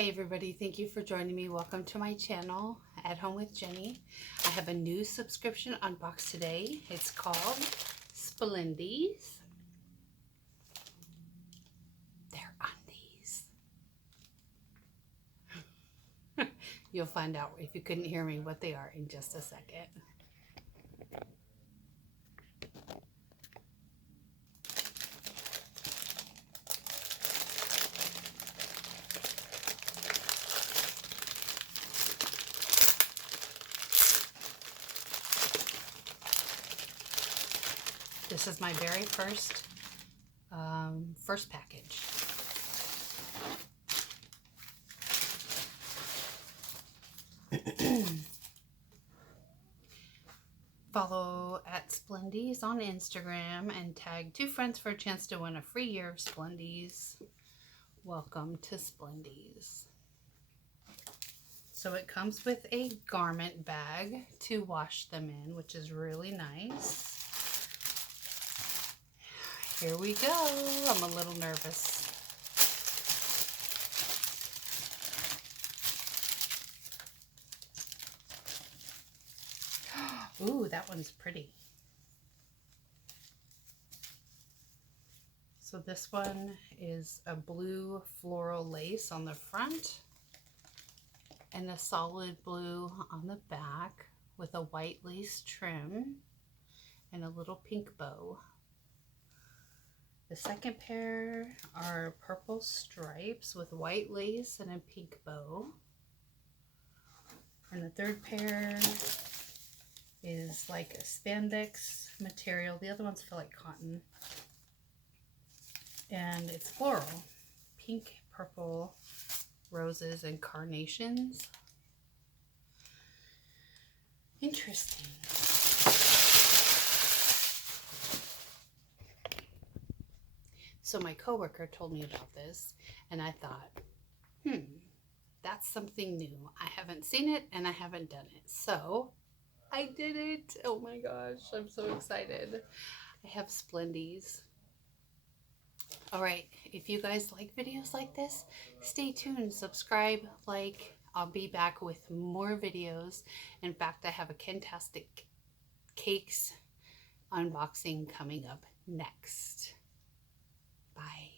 Hey everybody, thank you for joining me. Welcome to my channel, At Home with Jenny. I have a new subscription unboxed today. It's called Splendies. They're undies. You'll find out, if you couldn't hear me, what they are in just a second. This is my very first package. Follow at Splendies on Instagram and tag 2 friends for a chance to win a free year of Splendies. Welcome to Splendies. So it comes with a garment bag to wash them in, which is really nice. Here we go. I'm a little nervous. Ooh, that one's pretty. So this one is a blue floral lace on the front and a solid blue on the back with a white lace trim and a little pink bow. The second pair are purple stripes with white lace and a pink bow. And the third pair is like a spandex material. The other ones feel like cotton. And it's floral. Pink, purple, roses, and carnations. Interesting. So my coworker told me about this, and I thought, that's something new. I haven't seen it, and I haven't done it. So I did it. Oh my gosh, I'm so excited. I have Splendies. All right, if you guys like videos like this, stay tuned, subscribe, like. I'll be back with more videos. In fact, I have a Kentastic cakes unboxing coming up next. Bye.